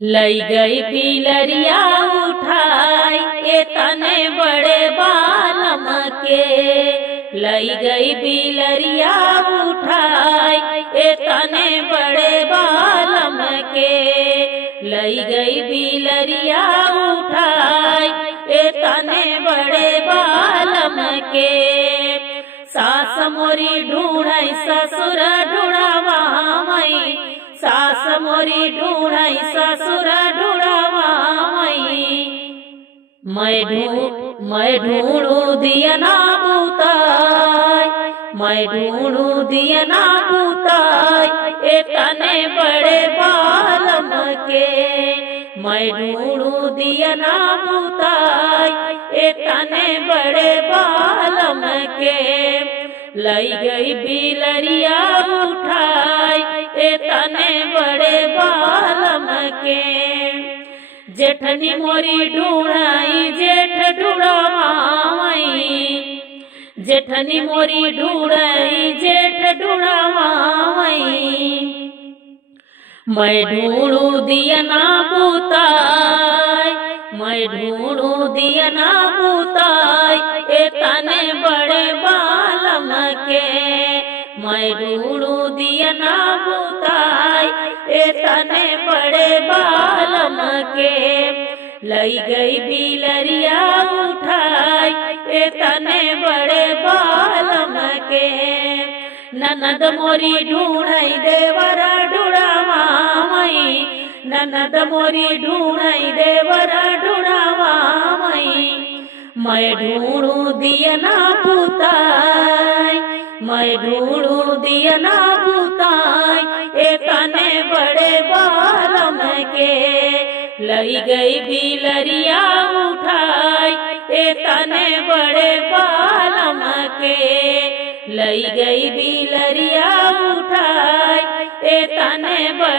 लई गई बिलरिया उठाई ए तने बड़े बालम के। लई गई बिलरिया उठाई ए तने बड़े बालम के। लई गई बिलरिया उठाई ए तने बड़े बालम के। सास मोरी ढूंढई ससुर ढूंढवा मई। सास मोरी ढूंढई ससुर ढूंढवा मई। मैं ढूंढू दिया ना बुताई। मैं ढूंढू दिया ना बुताई ए तने बड़े बालम के। मैं ढूंढू दिया ना बुताई ए तने बड़े बालम के। लई गई बिलरिया उठाई ए तने बड़े बालम के। जेठनी मोरी ढूंढाई जेठ ढूंढवा मई। जेठनी मोरी ढूंढाई जेठ ढूंढवा मई। मैं ढूंढू दिया ना बुताई। मैं ढूंढू दिया ना बुताई ए तने बड़े बालम के। मैं ढूंढू दिया ना बुताई ए तने बड़े बालम के। लई गई बिलरिया उठाई ए तने बड़े बालम के। ननद मोरी ढूंढई देवरा ढूंढवा मई। ननद मोरी ढूंढई देवरा ढूंढवा मई। मैं ढूंढू दिया ना बुताई। मैं ढूंढू दिया ना बुताई ए तने बड़े बालम के। लई गई बिलरिया उठाई ए तने बड़े बालम के। लई गई बिलरिया उठाई ए तने बड़े